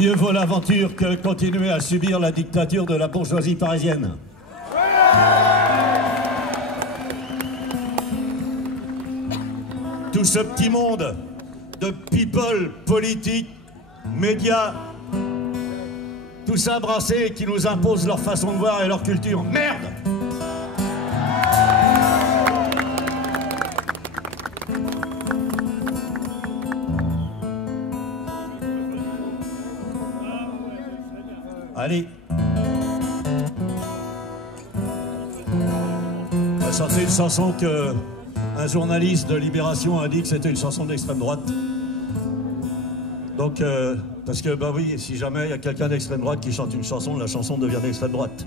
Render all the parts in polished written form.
Mieux vaut l'aventure que continuer à subir la dictature de la bourgeoisie parisienne. Tout ce petit monde de people, politiques, médias, tous embrassés qui nous imposent leur façon de voir et leur culture. Merde! Allez. On va sortir une chanson que un journaliste de Libération a dit que c'était une chanson d'extrême droite. Donc, parce que, bah oui, si jamais il y a quelqu'un d'extrême droite qui chante une chanson, la chanson devient d'extrême droite.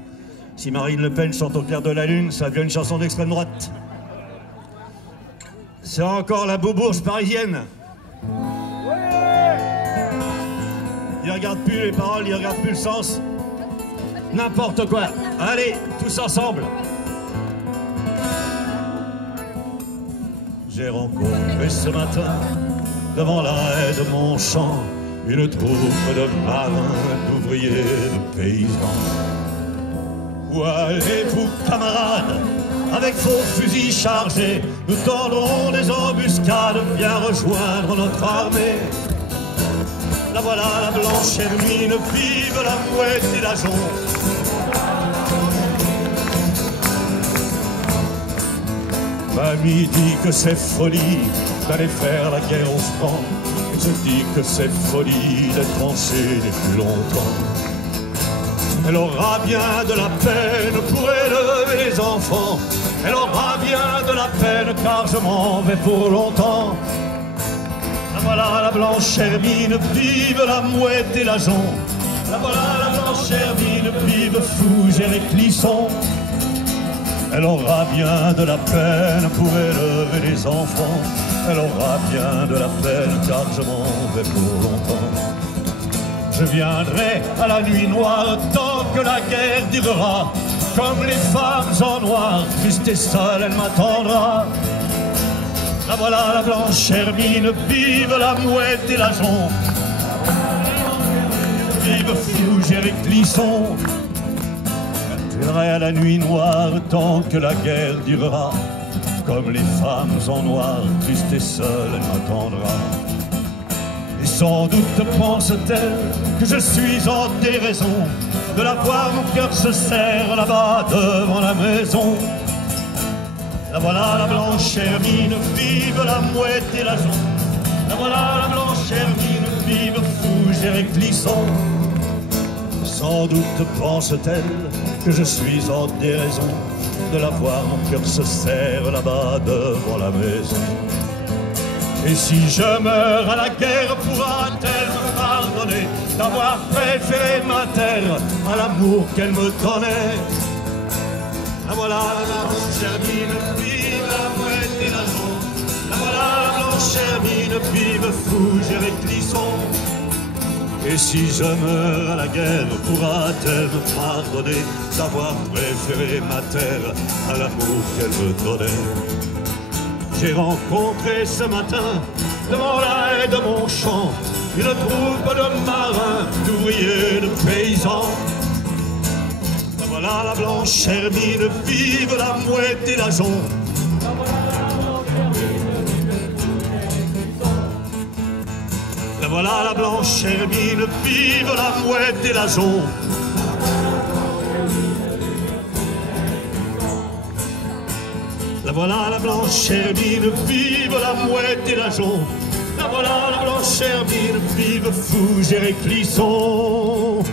Si Marine Le Pen chante au clair de la lune, ça devient une chanson d'extrême droite. C'est encore la boubourge parisienne. Il regarde plus les paroles, il regarde plus le sens. N'importe quoi. Allez, tous ensemble. J'ai rencontré ce matin, devant la haie de mon champ, une troupe de marins, d'ouvriers, de paysans. Où allez-vous, camarades? Avec vos fusils chargés, nous tendrons des embuscades, viens rejoindre notre armée. La voilà, la blanche hermine, vive la mouette et la jonque. Mamie dit que c'est folie d'aller faire la guerre au front. Je dis que c'est folie d'être tranché depuis longtemps. Elle aura bien de la peine pour élever les enfants. Elle aura bien de la peine car je m'en vais pour longtemps. La voilà la blanche hermine, vive la mouette et la jonque. La voilà la blanche hermine, vive Fougère et Clisson. Elle aura bien de la peine pour élever les enfants. Elle aura bien de la peine car je m'en vais pour longtemps. Je viendrai à la nuit noire tant que la guerre durera. Comme les femmes en noir, triste et seule, elle m'attendra. La voilà la blanche hermine, vive la mouette et la jonque. Vive Fougère et Clisson. Je viendrai à la nuit noire tant que la guerre durera. Comme les femmes en noir, triste et seule, elle m'attendra. Et sans doute pense-t-elle que je suis en déraison de la voir, mon cœur se serre là-bas devant la maison. La voilà la blanche hermine, vive la mouette et la jonque. La voilà la blanche hermine, vive Fougère et Clisson. Sans doute pense-t-elle que je suis en déraison de la voir, mon cœur se serre là-bas devant la maison. Et si je meurs à la guerre, pourra-t-elle me pardonner d'avoir préféré ma terre à l'amour qu'elle me donnait? La voilà la blanche hermine, vive la mouette et la jonque. La voilà la blanche hermine, vive Fougère et Clisson. Et si je meurs à la guerre, pourra-t-elle me pardonner d'avoir préféré ma terre à l'amour qu'elle me donnait? J'ai rencontré ce matin, devant la haie de mon champ, une troupe de marins, d'ouvriers, de paysans. La voilà la blanche hermine, vive la mouette et la jonque. La voilà la blanche hermine, vive la mouette et la jonque. La voilà la blanche hermine, vive la mouette et la jonque. La voilà la blanche hermine, vive Fougère et Clisson.